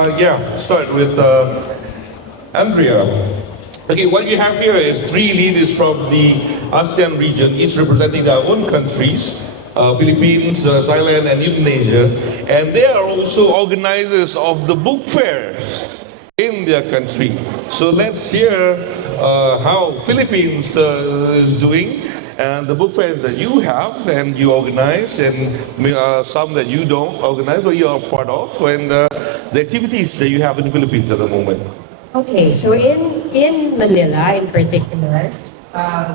Start with Andrea. Okay, what you have here is three leaders from the ASEAN region, each representing their own countries, Philippines, Thailand, and Indonesia. And they are also organizers of the book fairs in their country. So let's hear how Philippines is doing and the book fairs that you have and you organize and some that you don't organize but you are part of and the activities that you have in the Philippines at the moment. Okay, so in Manila in particular,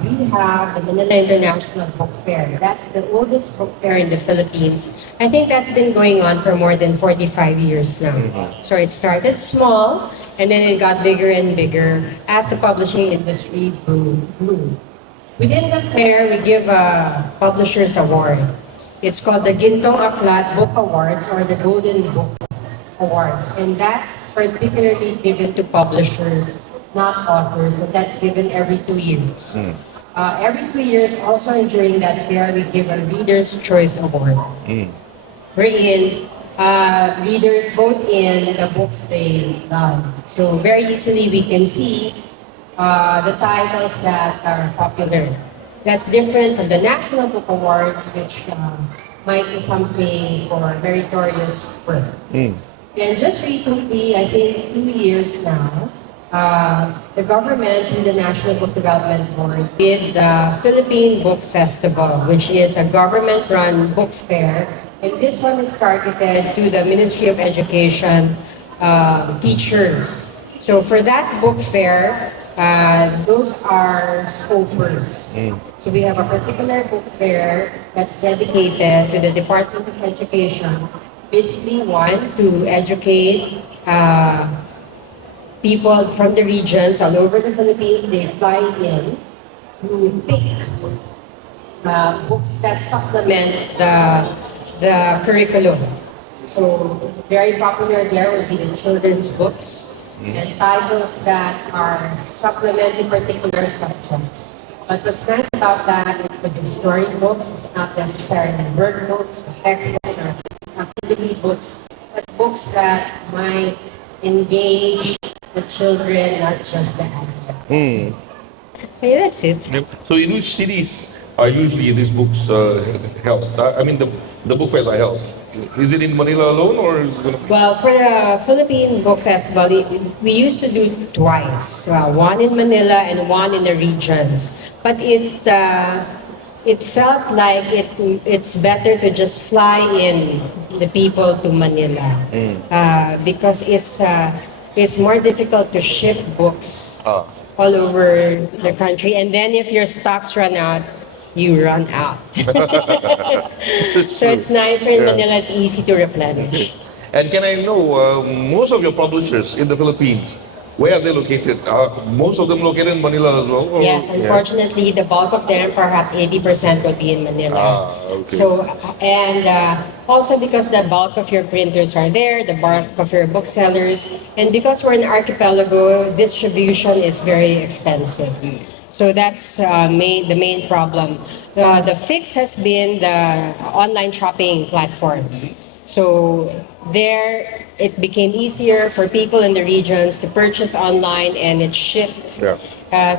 we have the Manila International Book Fair. That's the oldest book fair in the Philippines. I think that's been going on for more than 45 years now. So it started small and then it got bigger and bigger as the publishing industry grew. Within the fair, we give a publisher's award. It's called the Gintong Aklat Book Awards or the Golden Book Awards, and that's particularly given to publishers, not authors, and that's given every 2 years. Every 2 years, also during that fair, we give a Reader's Choice Award, wherein readers vote in the books they love. So very easily we can see the titles that are popular. That's different from the National Book Awards, which might be something for meritorious work. And just recently, I think 2 years now, the government through the National Book Development Board did the Philippine Book Festival, which is a government-run book fair. And this one is targeted to the Ministry of Education teachers. So for that book fair, those are scopers. So we have a particular book fair that's dedicated to the Department of Education. Basically, one, to educate people from the regions all over the Philippines. They fly in to pick books that supplement the curriculum. So very popular there would be the children's books and titles that are supplementing particular subjects. But what's nice about that, it could be storybooks. It's not necessarily workbooks or textbooks or activity books, but books that might engage the children, not just the adults. Okay, that's it. So in which cities are usually these books held? I mean the book fairs are held. Is it in Manila alone or is it Well, for the Philippine Book Festival, we used to do twice. One in Manila and one in the regions. But it felt like it's better to just fly in the people to Manila because it's more difficult to ship books all over the country, and then if your stocks run out, you run out. So it's nicer in Manila. It's easy to replenish. And can I know most of your publishers in the Philippines? Where are they located? Most of them located in Manila as well? Or? Yes, unfortunately, the bulk of them, perhaps 80%, will be in Manila. Okay. So, and also because the bulk of your printers are there, the bulk of your booksellers, and because we're an archipelago, distribution is very expensive. So that's the main problem. The fix has been the online shopping platforms. So there, it became easier for people in the regions to purchase online, and it's shipped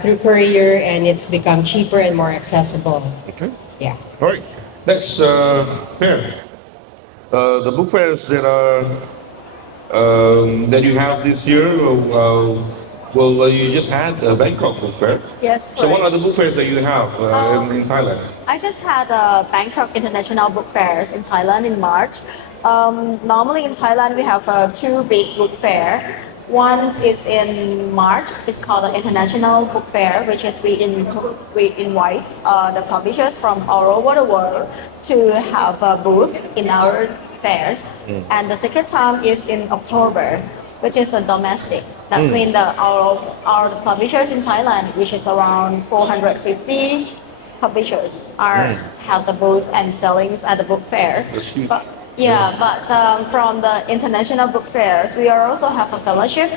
through courier, and it's become cheaper and more accessible. Okay. Yeah. All right. Next, here, the book fairs that are that you have this year. Well, you just had a Bangkok book fair. Yes. So what are the book fairs that you have in Thailand? I just had a Bangkok International Book Fairs in Thailand in March. Normally in Thailand we have two big book fair. One is in March. It's called the International Book Fair, which is we invite the publishers from all over the world to have a booth in our fairs. And the second time is in October, which is a domestic. That's mean our publishers in Thailand, which is around 450 publishers, have the booth and sellings at the book fairs. But from the international book fairs, we also have a fellowship,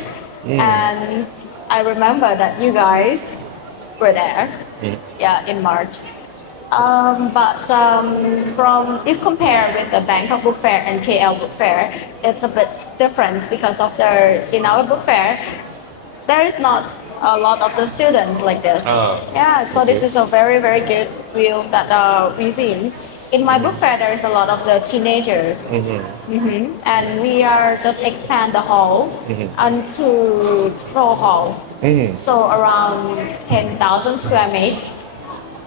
and I remember that you guys were there, in March. From if compared with the Bangkok Book Fair and KL Book Fair, it's a bit different because of in our book fair there is not a lot of the students like this. Yeah, so this is a very good view that we seen. In my book fair, there is a lot of the teenagers, and we are just expand the hall onto floor hall. So around 10,000 square meters,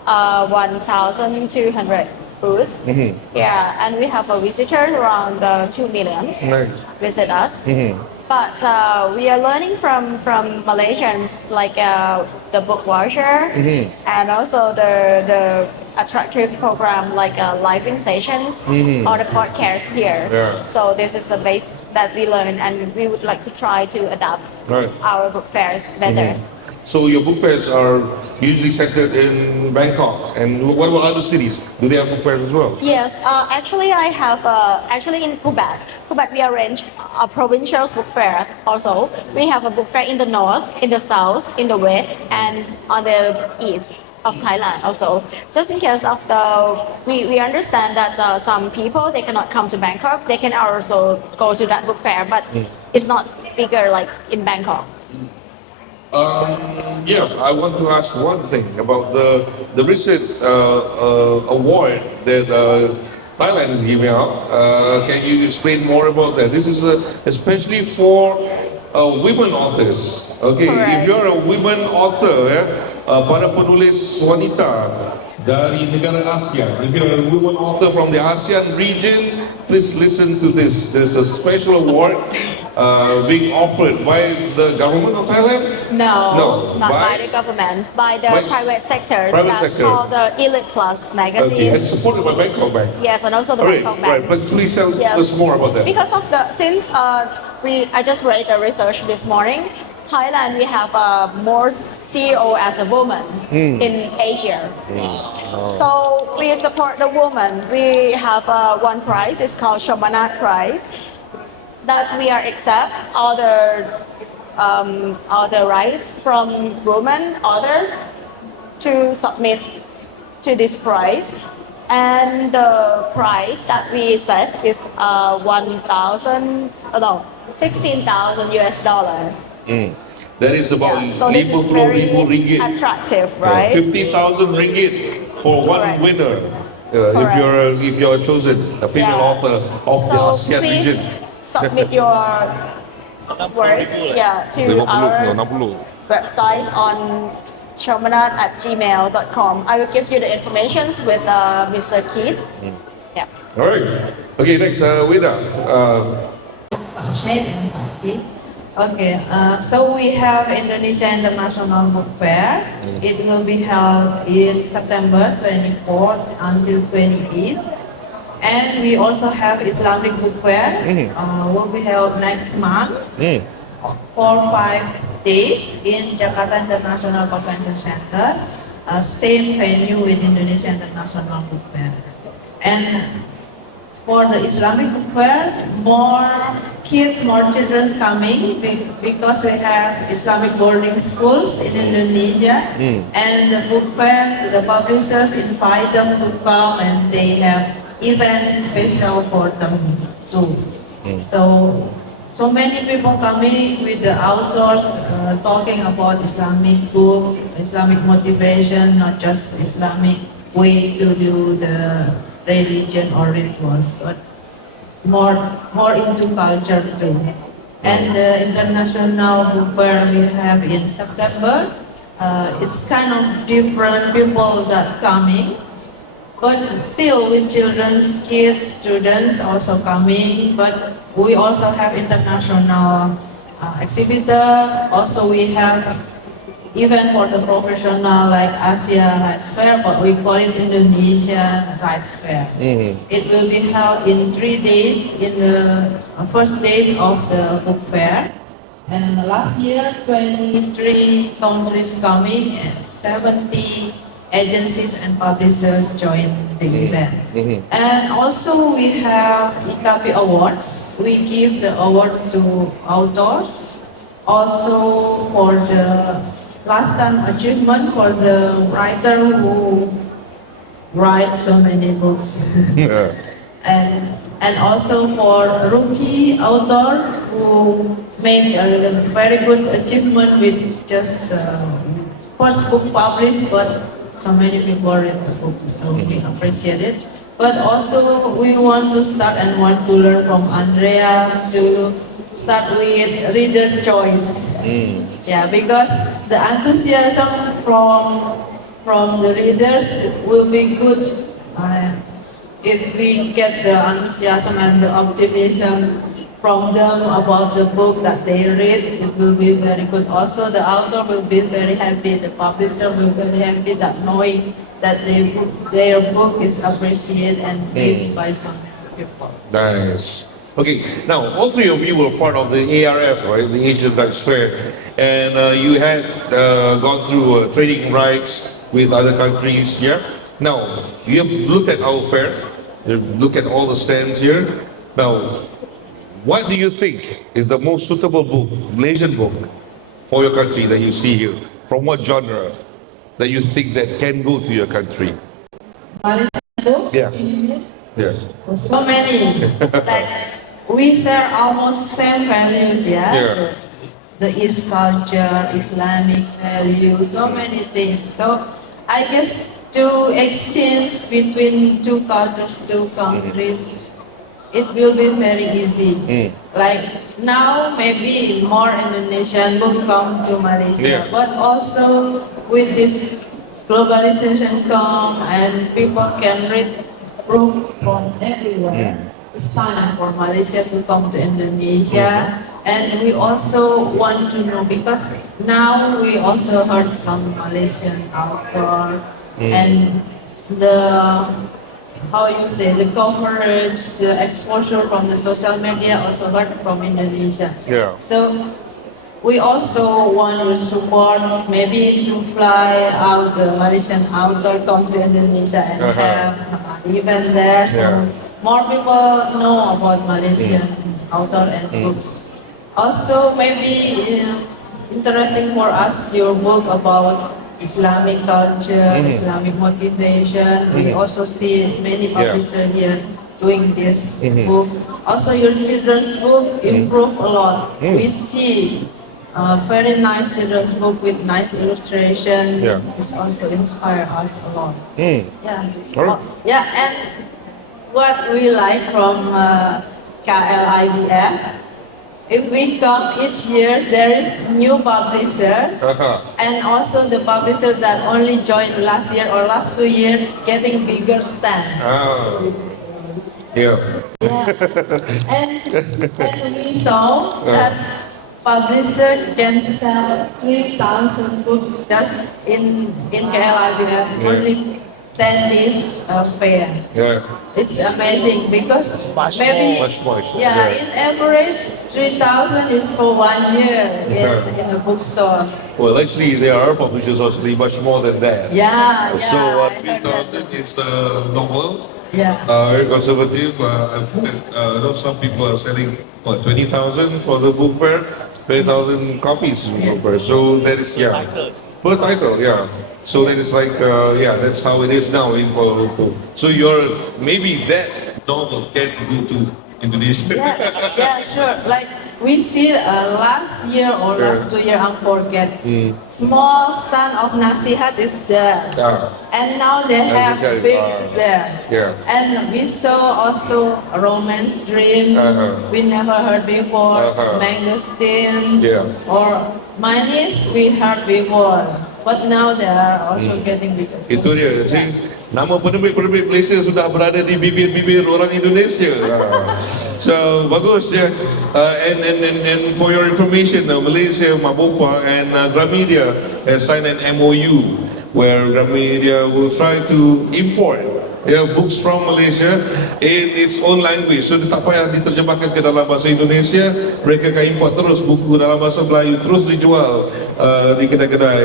1,200 booths. Yeah, and we have a visitors around 2 million visit us. But we are learning from Malaysians like the book voucher and also the attractive program like living sessions or the podcast here. Yeah. So this is the base that we learn, and we would like to try to adapt our book fairs better. So your book fairs are usually centered in Bangkok, and what about other cities? Do they have book fairs as well? Yes, actually I have actually in Phuket. Phuket we arrange a provincial book fair also. We have a book fair in the north, in the south, in the west, and on the east of Thailand also. Just in case of we understand that some people they cannot come to Bangkok, they can also go to that book fair, but it's not bigger like in Bangkok. Yeah, I want to ask one thing about the recent award that Thailand is giving out. Can you explain more about that? This is especially for women authors. Okay, Correct. if you're a women author, para penulis wanita dari negara ASEAN. If you're a women author from the ASEAN region, please listen to this. There's a special award being offered by the government of Thailand. No, not by the government, by the private sectors. Private That's sector. called the Elite Plus magazine. Okay, and supported by Bangkok Bank. Yes, and also the Right, Bangkok Bank. right. But please tell Yes. us more about that. Because of since I just read the research this morning, Thailand we have more CEO as a woman in Asia. So we support the woman. We have one prize. It's called Shomanat Prize. That we are accept all the rights from women authors to submit to this prize. And the price that we set is 16,000 US dollar. That is about Yeah, so this is very 50,000 ringgit. attractive, right? 50,000 ringgit for one Correct. winner. Correct. If you're chosen a female Yeah. author of the So ASEAN please region. submit your work to our 60. website on shomanat@gmail.com. I will give you the information with Mr. Keith. Yeah. All right. Okay, next, Wida. Okay, so we have Indonesia International Book Fair. It will be held in September 24th until 28th. And we also have Islamic Book Fair, will be held next month for 5 days in Jakarta International Convention Center, same venue with Indonesia International Book Fair. And for the Islamic Book Fair, more kids, more children coming because we have Islamic boarding schools in Indonesia, and the book fairs, the publishers invite them to come, and they have events special for them too. So many people coming with the authors talking about Islamic books, Islamic motivation, not just Islamic way to do the religion or rituals, but more into culture too. And the international book fair we have in September, it's kind of different people that coming, but still with children's, kids, students also coming. But we also have international exhibitor. Also we have even for the professional like Asia Rights Fair, but we call it Indonesia Rights Fair. It will be held in 3 days in the first days of the book fair. And last year, 23 countries coming and 70 agencies and publishers joined the event. And also we have IKP Awards. We give the awards to authors. Also for the lifetime achievement for the writer who write so many books. Yeah. And also for rookie author who made a very good achievement with just first book published, but so many people read the book, so we appreciate it. But also we want to start and want to learn from Andrea to start with reader's choice. Yeah, because the enthusiasm from the readers will be good. If we get the enthusiasm and the optimism from them about the book that they read, it will be very good. Also, the author will be very happy, the publisher will be very happy that knowing that their book is appreciated and read by so many people. Nice. Okay, now all three of you were part of the ARF, right? The Asian Rights Fair, and you had gone through trading rights with other countries. Yeah. Now you have looked at our fair. You've looked at all the stands here. Now, what do you think is the most suitable book, Malaysian book, for your country that you see here? From what genre that you think that can go to your country? Malaysian book? Yeah. Yeah. So many. Like we share almost same values, yeah. Yeah. The East culture, Islamic values, so many things. So I guess to exchange between two cultures, two countries, it will be very easy. Like now, maybe more Indonesian will come to Malaysia, Yeah. but also with this globalization come and people can read book from everywhere. It's time for Malaysia to come to Indonesia. And we also want to know, because now we also heard some Malaysian author and the, how you say, the coverage, the exposure from the social media also heard from Indonesia. Yeah. So we also want to support maybe to fly out the Malaysian author come to Indonesia and have an event there, so Yeah. more people know about Malaysian author and books. Also, maybe interesting for us your book about Islamic culture, Islamic motivation. We also see many publishers here doing this book. Also, your children's book improve a lot. We see very nice children's book with nice illustration. Yeah. It's also inspire us a lot. Yeah. Alright. Yeah, and what we like from KLIBF, if we come each year, there is new publisher, and also the publishers that only joined last year or last 2 years getting bigger stand. Yeah. Yeah. And we saw that publisher can sell 3,000 books just in KLIBF, only 10 days fair. Yeah. It's amazing because maybe Much more. yeah, in average 3,000 is for 1 year in the bookstores. Well, actually, there are publishers also much more than that. Yeah, So I heard 3,000 is normal. Yeah. Very conservative. I've heard some people are selling 20,000 for the book fair, 20,000 copies for the book fair. So that is per title, yeah. So that is like that's how it is now in Kuala Lumpur. So maybe that novel can go to Indonesia. Yeah, sure. Like we see last year or last 2 year, I forget. Small stand of Nasihat is there, and now they have Nasihat, big there. Yeah. And we saw also Romance Dream. We never heard before. Mangosteen or Manis we heard before, but now they are also getting bigger. So, Itu dia, Cing. Nama penerbit-penerbit Malaysia sudah berada di bibir-bibir orang Indonesia. So bagus ya. And for your information, Malaysia, Mabopa and Gramedia has signed an MOU where Gramedia will try to import books from Malaysia in its own language. So tak payah diterjemahkan ke dalam bahasa Indonesia, mereka akan import terus buku dalam bahasa Melayu, terus dijual di kedai-kedai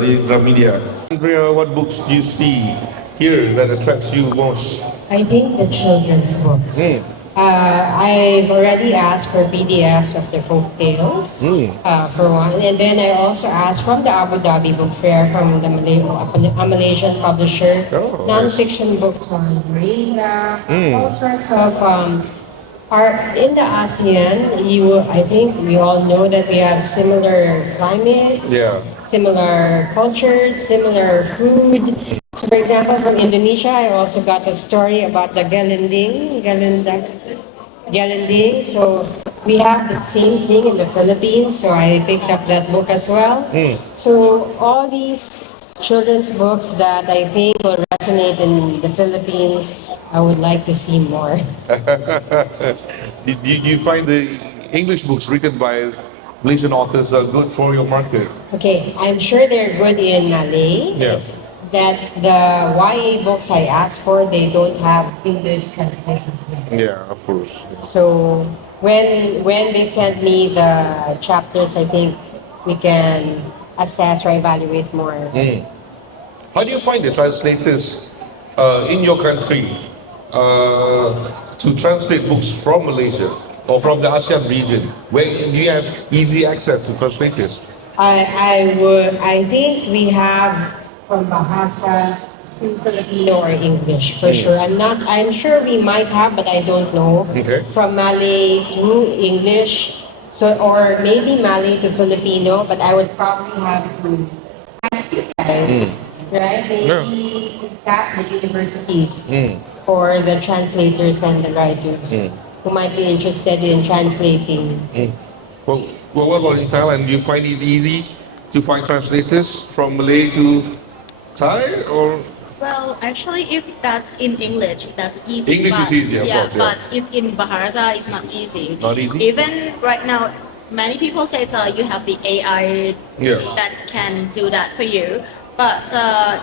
di Gramedia. Andrea, what books do you see here that attracts you most? I think the children's books. I've already asked for PDFs of the folk tales, for one. And then I also asked from the Abu Dhabi Book Fair, from the a Malaysian publisher, Oh, non-fiction books on Korea, all sorts of are in the ASEAN. I think we all know that we have similar climates, Yeah. similar cultures, similar food. So, for example, from Indonesia, I also got a story about the Galinding. So we have the same thing in the Philippines. So I picked up that book as well. So all these children's books that I think will resonate in the Philippines, I would like to see more. You find the English books written by Malaysian authors are good for your market? Okay, I'm sure they're good in Malay. Yeah. It's that the YA books I asked for, they don't have English translations there. Yeah, of course. So when they send me the chapters, I think we can assess or evaluate more. How do you find the translators in your country to translate books from Malaysia or from the ASEAN region? Where do you have easy access to translators? I think we have from Bahasa to Filipino or English for sure. I'm sure we might have, but I don't know. Okay. From Malay to English, so or maybe Malay to Filipino, but I would probably have to ask you guys, right? Maybe tap the universities for the translators and the writers who might be interested in translating. Well, what about in Thailand? Do you find it easy to find translators from Malay to Thai or? Well, actually, if that's in English, that's easy. English is easy, of yeah, course, yeah. but if in Bahasa, it's not easy. Not easy? Even right now, many people say you have the AI Yeah. that can do that for you. But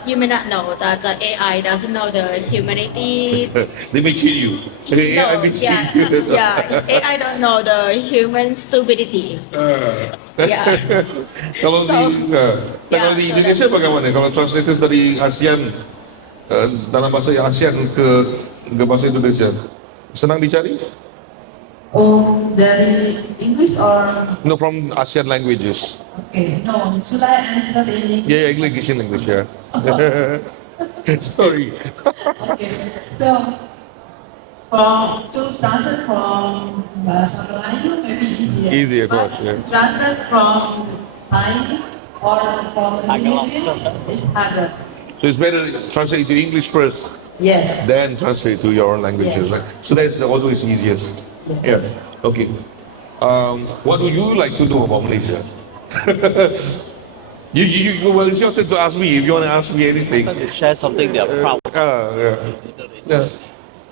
you may not know that the AI doesn't know the humanity. They may cheat you. AI may cheat yeah, you. yeah. AI don't know the human stupidity. Yeah. Kalau So- kalau Yeah, di so Indonesia bagaimana? Kalau translators dari ASEAN dalam bahasa ASEAN ke bahasa Indonesia, senang dicari? Oh, dari English or No, from ASEAN languages. okay? No, should I answer in English? Yeah, English, yeah. Sorry. Okay. So, to translate from bahasa Melayu maybe easier. Easy, of course, But yeah. to translate from Thai or from English, it's harder. So it's better translate to English first, Yes. then translate to your own languages. Yes. Right? So that's always easiest. Yeah. Okay. What would you like to know about Malaysia? Well, it's your turn to ask me if you want to ask me anything. To share something they are proud of. Yeah. Yeah.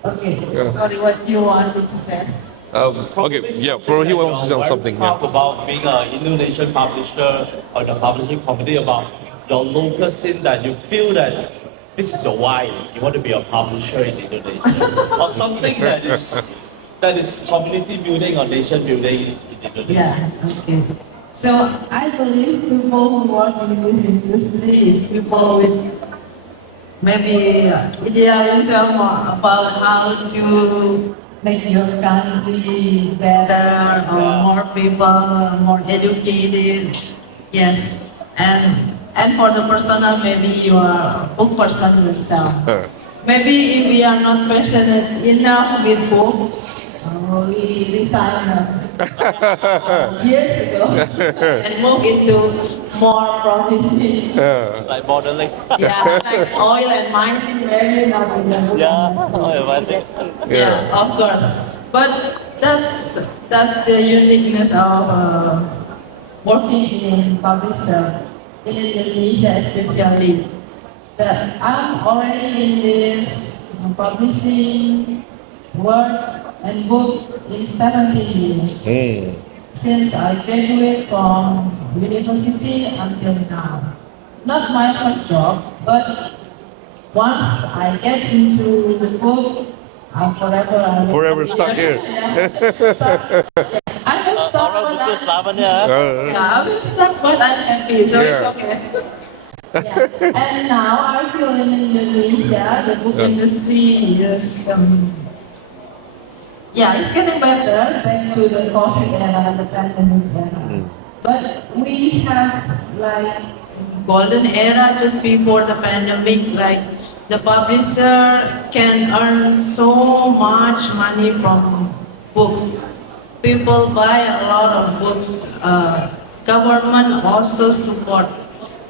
Okay. Yeah. Sorry, what you want me to say? Okay. Yeah. Probably he wants to know something. Proud Yeah. about being an Indonesian publisher or the publishing community, about your local scene, that you feel that this is your why. You want to be a publisher in Indonesia, or something that is community building or nation building in Indonesia. Yeah. Okay. So I believe people who work in this industry is people with maybe idealism about how to make your country better, or more people, more educated. Yes, and for the personal, maybe you are a book person yourself. Maybe if we are not passionate enough with books, we resigned years ago and moved into more promising. Like modeling. Yeah, like oil and mining, maybe not in the book. Yeah. Of course. But that's the uniqueness of working in publisher in Indonesia, especially. That I'm already in this publishing work and book in 17 years. Since I graduated from university until now. Not my first job, but once I get into the book, I'm Forever stuck here. I will stop, Orang but buku selamat ya. I will stop, but I'm happy, so it's Yeah. okay. Yeah. And now I feel in Indonesia, the book industry is Yeah, it's getting better back to the COVID era, the pandemic era. But we have like golden era just before the pandemic, like the publisher can earn so much money from books. People buy a lot of books. Government also support.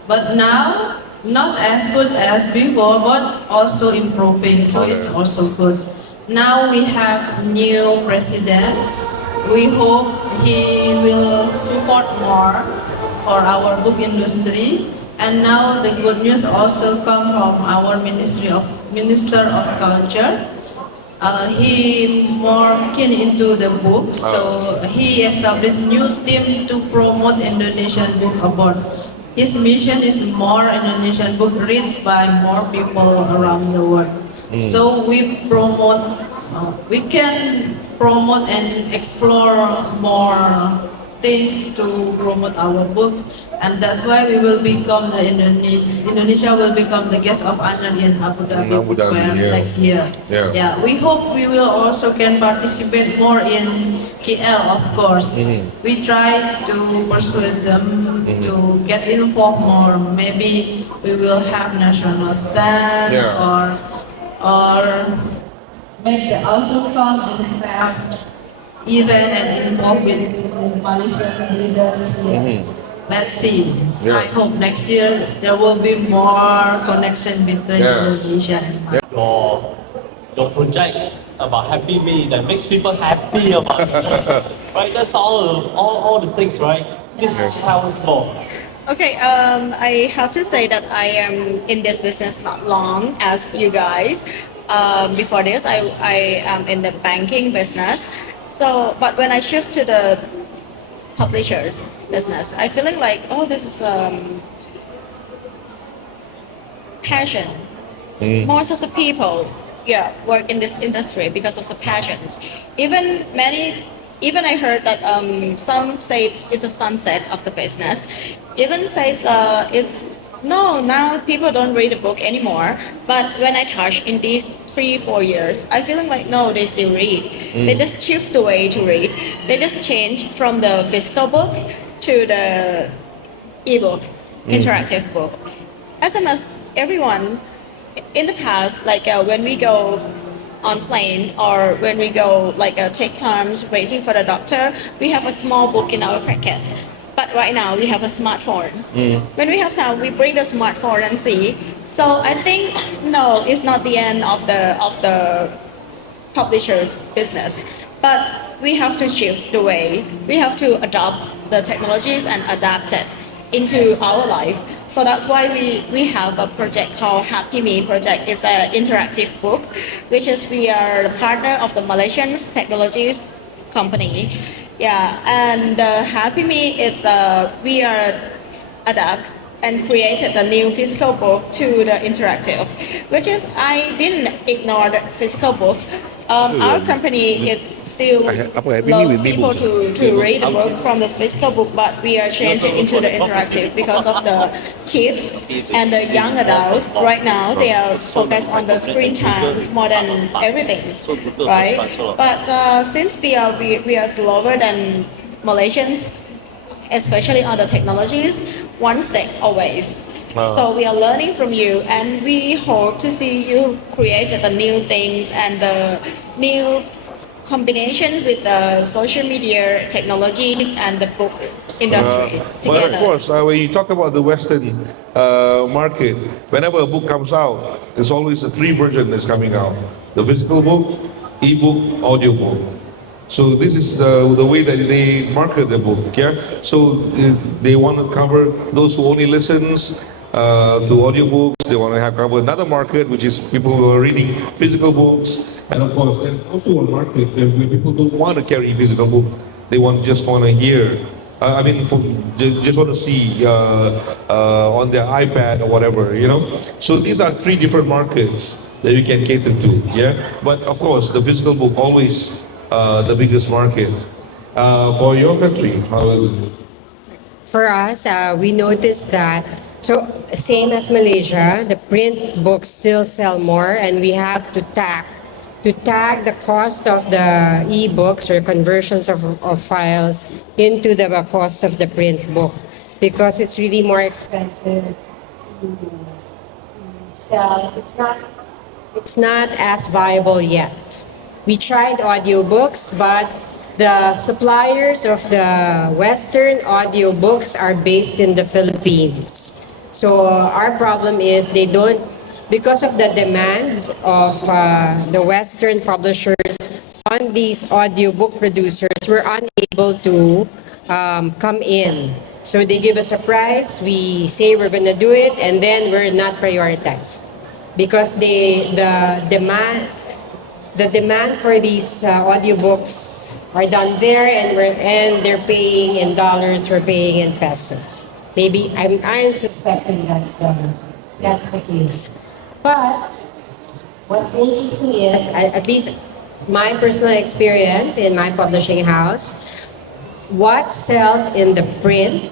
But now, not as good as before, but also improving. So it's also good. Now we have new president. We hope he will support more for our book industry. And now the good news also come from our Minister of Culture. He more keen into the book, so he established new team to promote Indonesian book abroad. His mission is more Indonesian book read by more people around the world. So we can promote and explore more things to promote our book, and that's why we will become the Indonesia will become the guest of honor in Abu Dhabi Abu Book Dhabi, Fair yeah. next year. Yeah. We hope we will also can participate more in KL, of course. We try to persuade them to get involved more. Maybe we will have national stand Yeah. or make the auto come and have event and involve with Malaysian leaders here. Let's see. Yeah. I hope next year there will be more connection between Yeah. Indonesia and Malaysia. Your project about Happy Me that makes people happy about it. Right? That's all the things, right? Please tell us more. Okay, I have to say that I am in this business not long as you guys. Before this, I am in the banking business. So, but when I shift to the publishers business, I feeling like, oh, this is passion. Most of the people, work in this industry because of the passions. Even I heard that some say it's a sunset of the business. Even says it's no, now people don't read a book anymore. But when I touch in these 3-4 years, I feeling like no, they still read. They just shift the way to read. They just change from the physical book to the ebook, interactive book. SMS, everyone in the past, like when we go on plane or when we go take times waiting for the doctor, we have a small book in our pocket. But right now we have a smartphone. When we have time, we bring the smartphone and see. So I think no, it's not the end of the publisher's business. But we have to shift the way. We have to adopt the technologies and adapt it into our life. So that's why we have a project called Happy Me project. It's an interactive book, which is we are the partner of the Malaysian technologies company. Yeah, and Happy Me is we are adapt and created a new physical book to the interactive, which is I didn't ignore the physical book. Our company is still love people to read the book from the physical book, but we are changing into the interactive because of the kids and the young adults. Right now, they are focused on the screen times more than everything, right? But since we are slower than Malaysians, especially on the technologies, one step always. So we are learning from you, and we hope to see you create the new things and the new combination with the social media technologies and the book industries But together. of course, when you talk about the Western market, whenever a book comes out, there's always a 3 version that's coming out: the physical book, ebook, audiobook. So this is the way that they market the book. Yeah. So they want to cover those who only listens to audiobooks. They want to have cover another market, which is people who are reading physical books. And of course, there's also a market where people don't want to carry physical book. They just want to hear. Just want to see on their iPad or whatever, you know. So these are 3 different markets that we can cater to. Yeah. But of course, the physical book always the biggest market. For your country, how is it? For us, we noticed that, so same as Malaysia, the print books still sell more, and we have to tap to tag the cost of the e-books or conversions of files into the cost of the print book, because it's really more expensive to sell. It's not as viable yet. We tried audiobooks, but the suppliers of the Western audiobooks are based in the Philippines. So our problem is they don't, because of the demand of the Western publishers on these audiobook producers, we're unable to come in. So they give us a price, we say we're gonna do it, and then we're not prioritized. Because the demand for these audiobooks are done there, and they're paying in dollars, we're paying in pesos. Maybe I'm suspecting that's the case. But what's interesting is, at least my personal experience in my publishing house, what sells in the print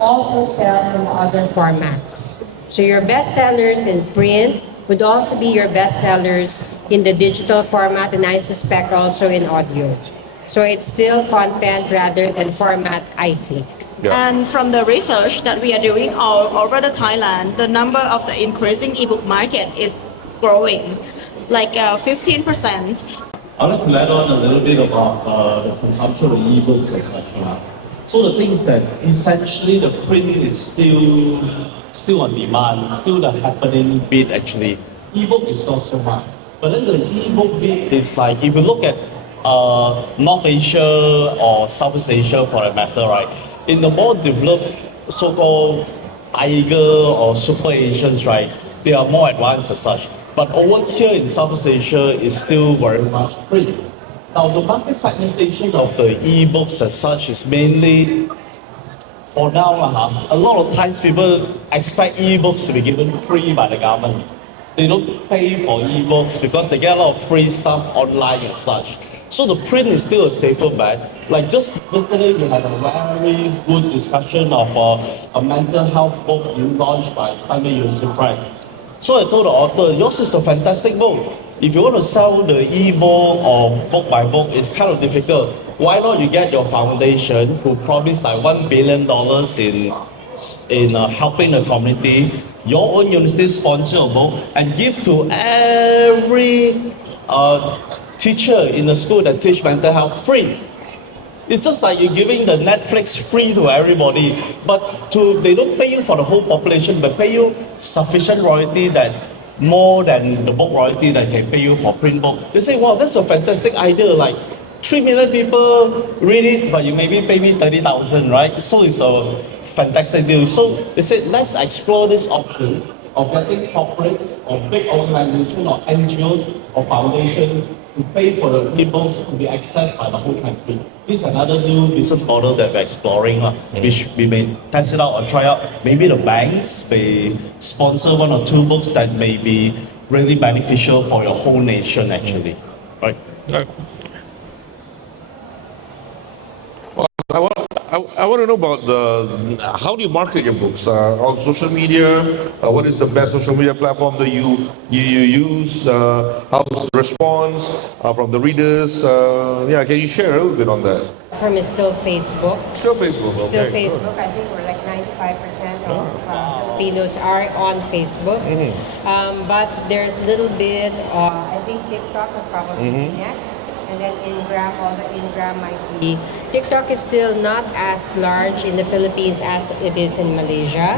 also sells in other formats. So your bestsellers in print would also be your bestsellers in the digital format, and I suspect also in audio. So it's still content rather than format, I think. Yeah. And from the research that we are doing all over the Thailand, the number of the increasing ebook market is growing, like 15%. I'd like to add on a little bit about the consumption of e-books, etc. So the thing is that essentially the print is still on demand, still the happening bit actually. E-book is not so much. But then the e-book bit is like, if you look at North Asia or Southeast Asia for a matter, right? In the more developed so-called Tiger or Super Asians, right? They are more advanced as such. But over here in Southeast Asia, it's still very much print. Now, the market segmentation of the e-books as such is mainly, for now, a lot of times people expect e-books to be given free by the government. They don't pay for e-books because they get a lot of free stuff online and such. So the print is still a safer bet. Like just yesterday, we had a very good discussion of a mental health book you launched by Simon Yusuf Price. So I told the author, yours is a fantastic book. If you want to sell the e-book or book by book, it's kind of difficult. Why not you get your foundation, who promised like $1 billion in helping the community, your own university sponsor a book, and give to every teacher in the school that teach mental health free. It's just like you're giving the Netflix free to everybody, but they don't pay you for the whole population, but pay you sufficient royalty that more than the book royalty that can pay you for print book. They say, wow, that's a fantastic idea. Like 3 million people read it, but you maybe pay me 30,000, right? So it's a fantastic deal. So they said, let's explore this option of getting corporates or big organizations or NGOs or foundations to pay for the e-books to be accessed by the whole country. This is another new business model that we're exploring, which we may test it out or try out. Maybe the banks may sponsor 1 or 2 books that may be really beneficial for your whole nation actually. Right? Right. I want to know about how do you market your books on social media? What is the best social media platform that you use? How's the response from the readers? Yeah, can you share a little bit on that? Platform is still Facebook. Still Facebook. Okay. Still Facebook. I think we're like 95% of Filipinos are on Facebook. But there's a little bit, I think TikTok will probably be next. And then Ingram, although Ingram might be. TikTok is still not as large in the Philippines as it is in Malaysia.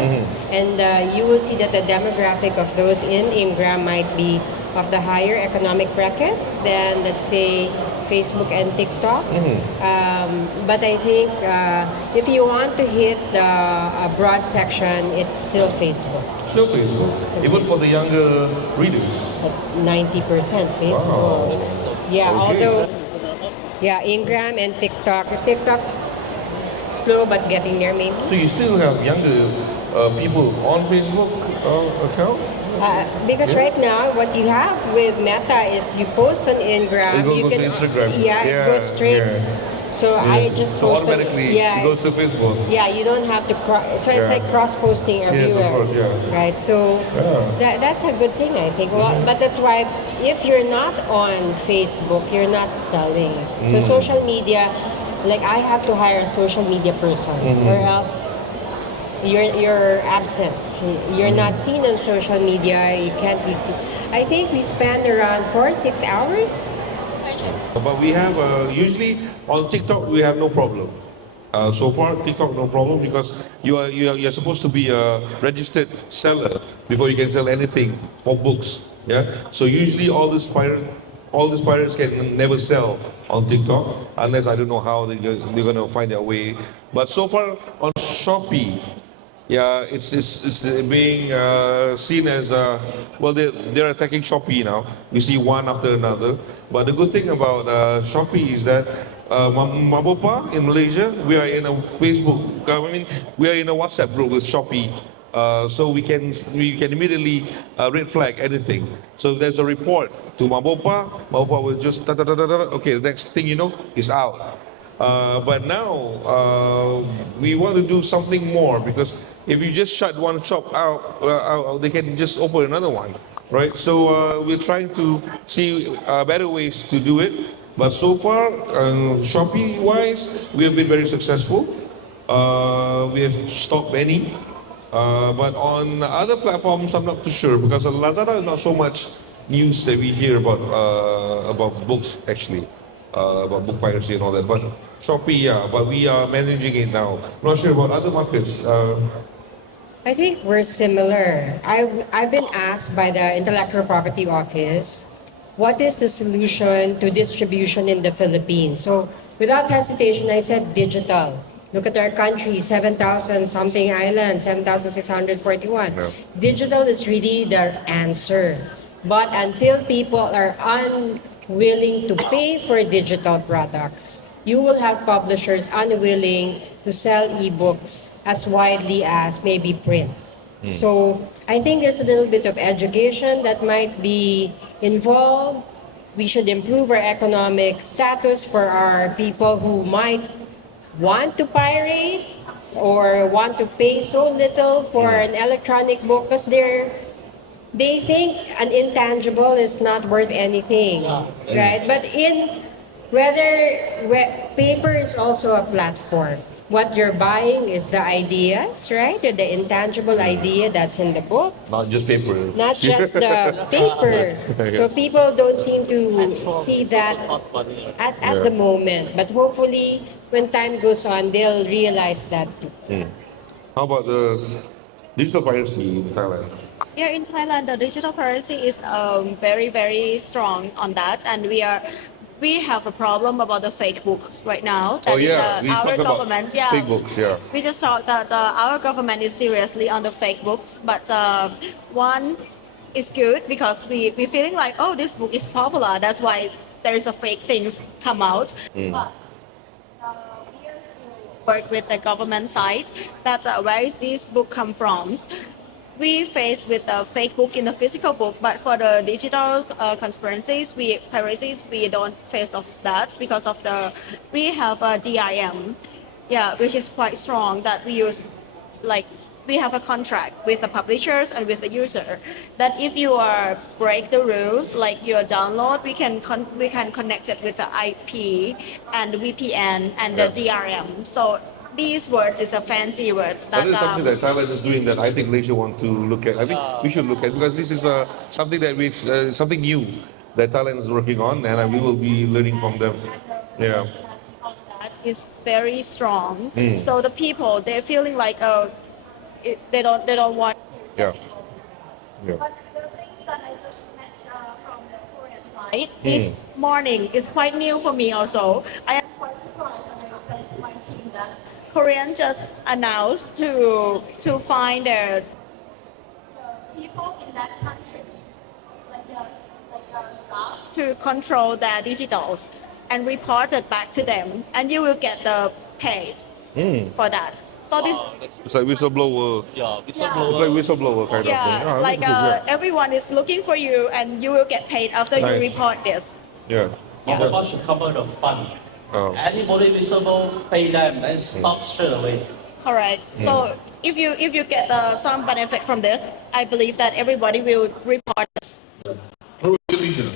And you will see that the demographic of those in Ingram might be of the higher economic bracket than, let's say, Facebook and TikTok. But I think if you want to hit a broad section, it's still Facebook. Still Facebook. Even for the younger readers. Like 90% Facebook. Wow. Yeah, Okay. although, Ingram and TikTok slow but getting there maybe. So you still have younger people on Facebook account? Because right now, what you have with Meta is you post on Ingram, It goes you to Instagram. it goes straight. So I just So post automatically it goes to Facebook. Yeah, you don't have to so it's Yeah. like cross-posting Yes, of everywhere. course, yeah. Right, so that's a good thing, I think. Well, but that's why if you're not on Facebook, you're not selling. So social media, like I have to hire a social media person, or else you're absent. You're not seen on social media. You can't be seen. I think we spend around 4-6 hours. But we have usually on TikTok we have no problem. So far TikTok no problem because you're supposed to be a registered seller before you can sell anything for books. Yeah. So usually all these pirates can never sell on TikTok unless I don't know how they're gonna find their way. But so far on Shopee, yeah, it's being seen as well. They're attacking Shopee now. We see one after another. But the good thing about Shopee is that Mabopa in Malaysia, we are in a Facebook. I mean, we are in a WhatsApp group with Shopee. So we can immediately red flag anything. So if there's a report to Mabopa will just okay. The next thing you know, is out. But now we want to do something more because if you just shut one shop out, they can just open another one, right? So we're trying to see better ways to do it. But so far, Shopee wise, we have been very successful. We have stopped many. But on other platforms, I'm not too sure because on Lazada is not so much news that we hear about books actually, about book piracy and all that. But Shopee, yeah, but we are managing it now. Not sure about other markets. I think we're similar. I've been asked by the Intellectual Property Office, what is the solution to distribution in the Philippines? So without hesitation, I said digital. Look at our country, 7,000 something islands, 7,641. Yeah. Digital is really the answer. But until people are unwilling to pay for digital products, you will have publishers unwilling to sell ebooks as widely as maybe print. So I think there's a little bit of education that might be involved. We should improve our economic status for our people who might want to pirate or want to pay so little for an electronic book because they think an intangible is not worth anything, right? But paper is also a platform. What you're buying is the ideas, right? Or the intangible idea that's in the book, Not just paper. not just the paper. So people don't seem to see that Cost money. at the moment. But hopefully, when time goes on, they'll realize that too. How about the digital piracy in Thailand? Yeah, in Thailand, the digital currency is very, very strong on that, and we have a problem about the fake books right now. That is, we our talked about government, fake books, yeah. We just thought that our government is seriously on the fake books, but one is good because we feeling like, oh, this book is popular, that's why there is a fake things come out. But we are still work with the government side that where is this book come from. We face with a fake book in the physical book, but for the digital conspiracies, piracies, we don't face of that because of we have a DRM, which is quite strong that we use, like we have a contract with the publishers and with the user that if you break the rules, like your download, we can connect it with the IP and VPN and the DRM. So these words is a fancy words That is something that Thailand is doing that I think Malaysia want to look at. I think we should look at because this is something that something new that Thailand is working on, and we will be learning from them. Yeah. that is very strong. So the people they're feeling like they don't want to. Yeah. Yeah. But the things that I just met from the Korean side this morning is quite new for me also. I am quite surprised and I said to my team that Korean just announced to find the people in that country, like the staff, to control their digitals and report it back to them, and you will get the pay for that. So this. It's like whistleblower. Yeah, It's like whistleblower kind of thing. Yeah, like that's good, yeah. everyone is looking for you, and you will get paid after you Nice. report this. Yeah. Mama should come out of fund Oh. Anybody visible, pay them and stop straight away. Correct. So if you get some benefit from this, I believe that everybody will report this. Television.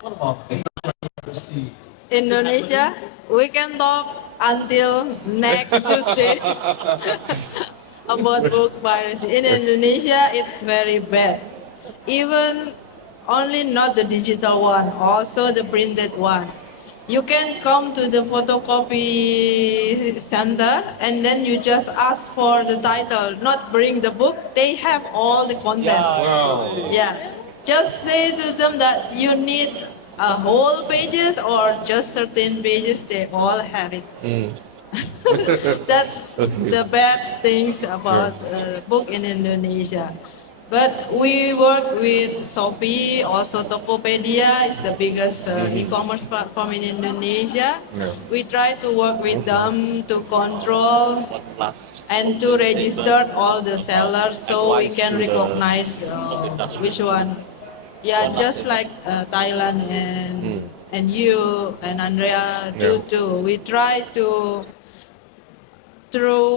What about democracy? Indonesia, we can talk until next Tuesday about book piracy. In Indonesia, it's very bad. Even only not the digital one, also the printed one. You can come to the photocopy center and then you just ask for the title, not bring the book. They have all the content. Wow. Yeah, just say to them that you need a whole pages or just certain pages. They all have it. That's Okay. the bad things about book in Indonesia. But we work with Shopee, also Tokopedia is the biggest e-commerce platform in Indonesia. Yeah. We try to work with them to control What last and to register all the sellers so we Advice can to the recognize industry. which one. Yeah, just like Thailand and you and Andrea do Yeah. too. We try to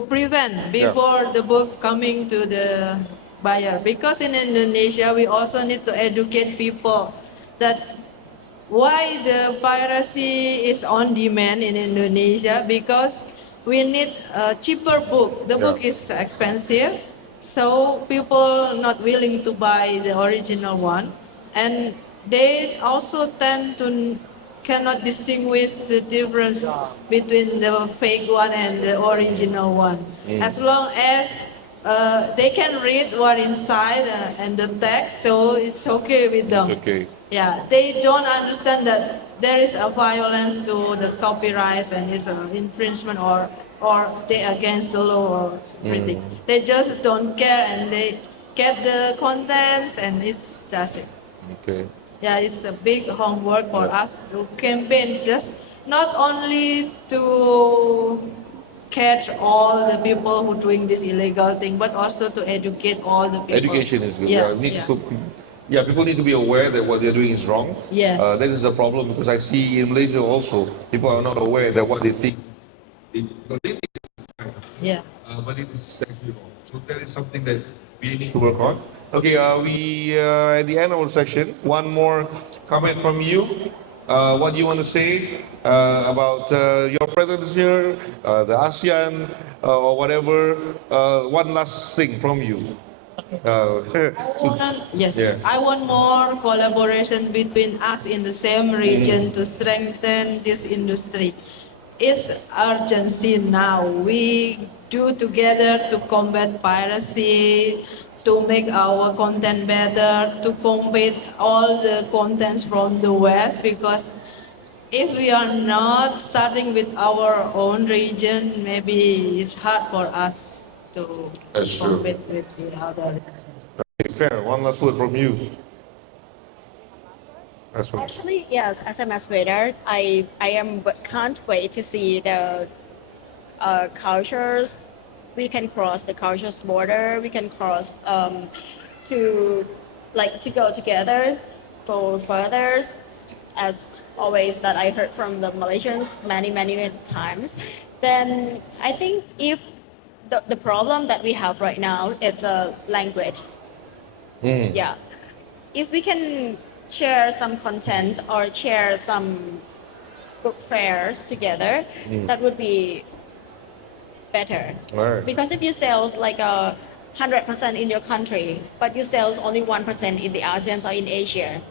prevent before the book coming to the buyer, because in Indonesia we also need to educate people that why the piracy is on demand in Indonesia, because we need a cheaper book. The book is expensive, so people not willing to buy the original one, and they also tend to cannot distinguish the difference between the fake one and the original one. As long as they can read what inside and the text, so it's okay with them. It's okay. Yeah, they don't understand that there is a violence to the copyrights and it's an infringement or they against the law or everything. They just don't care and they get the contents and it's that's it. Okay. Yeah, it's a big homework for us to campaign, just not only to catch all the people who doing this illegal thing, but also to educate all the people. Education is good. Yeah, Need yeah. to people need to be aware that what they're doing is wrong. Yes. That is a problem because I see in Malaysia also people are not aware that what they think, they think Yeah. but it is actually wrong. So that is something that we need to work on. Okay, we at the end of our session, one more comment from you. What do you want to say about your presence here, the ASEAN, or whatever? One last thing from you. Yes, Yeah. I want more collaboration between us in the same region to strengthen this industry. It's urgency now. We do together to combat piracy, to make our content better, to combat all the contents from the West, because if we are not starting with our own region, maybe it's hard for us to That's true. compete with the other. Claire, one last word from you. That's what. Actually, yes, as a mass reader, can't wait to see the cultures. We can cross the cultures border. We can cross to go together, go further. As always, that I heard from the Malaysians many times. Then I think if the problem that we have right now, it's a language. Yeah, if we can share some content or share some book fairs together, that would be better. Right. Because if you sell like 100% in your country, but you sell only 1% in the ASEAN or in Asia,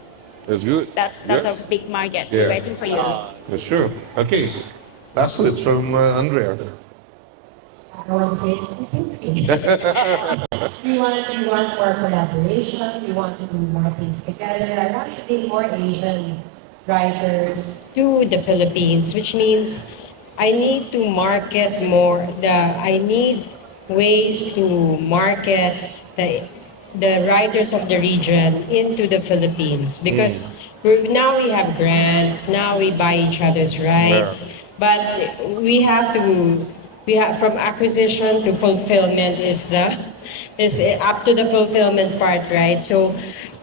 That's good. that's Yeah. a big market Yeah. waiting for you. That's true. Okay. Last words from Andrea. I want to say it's the same thing. We want more collaboration. We want to do more things together. I want to bring more Asian writers to the Philippines, which means I need to market more. I need ways to market the writers of the region into the Philippines, because now we have grants. Now we buy each other's rights, but we have from acquisition to fulfillment is up to the fulfillment part, right? So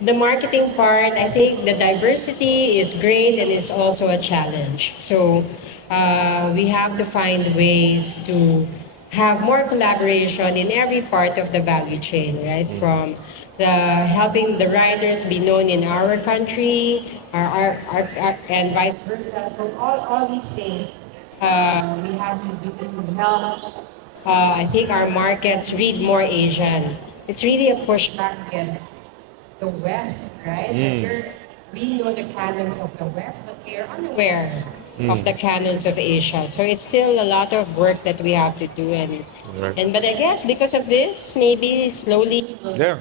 the marketing part, I think the diversity is great and it's also a challenge. So we have to find ways to have more collaboration in every part of the value chain, right? From the helping the riders be known in our country, and vice versa. So all these things we have to do to help. I think our markets read more Asian. It's really a pushback against the West, right? We know the canons of the West, but we are unaware of the canons of Asia. So it's still a lot of work that we have to do, and but I guess because of this, maybe slowly. Yeah.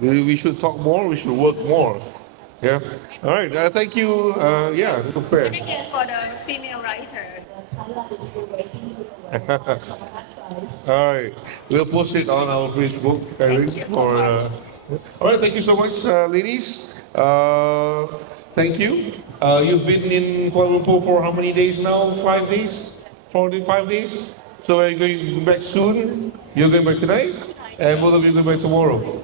We should talk more. We should work more. Yeah. All right. Thank you. Yeah. Super. And again, for the female writer, the Thailand is still waiting to advice. All right. We'll post it on our Facebook. I think, you so much. All right. Thank you so much, ladies. Thank you. You've been in Kuala Lumpur for how many days now? 5 days? 5 days? So are you going back soon? You're going back tonight? And both of you going back tomorrow?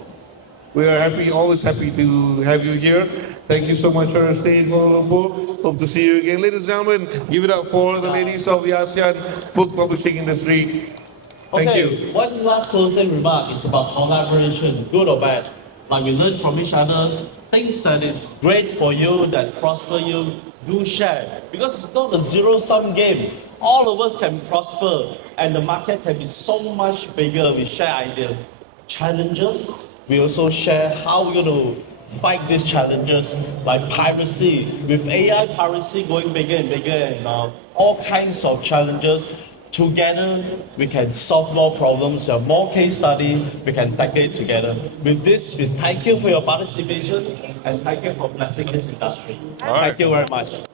We are happy, always happy to have you here. Thank you so much for staying in Kuala Lumpur. Hope to see you again. Ladies and gentlemen, give it up for the ladies of the ASEAN book publishing industry. Thank you. One last closing remark is about collaboration, good or bad. Like we learn from each other, things that is great for you, that prosper you, do share. Because it's not a zero-sum game. All of us can prosper and the market can be so much bigger. We share ideas. Challenges, we also share how we're going to fight these challenges like piracy. With AI piracy going bigger and bigger and all kinds of challenges, together we can solve more problems. There are more case study, we can tackle it together. With this, we thank you for your participation and thank you for blessing this industry. All right. Thank you very much.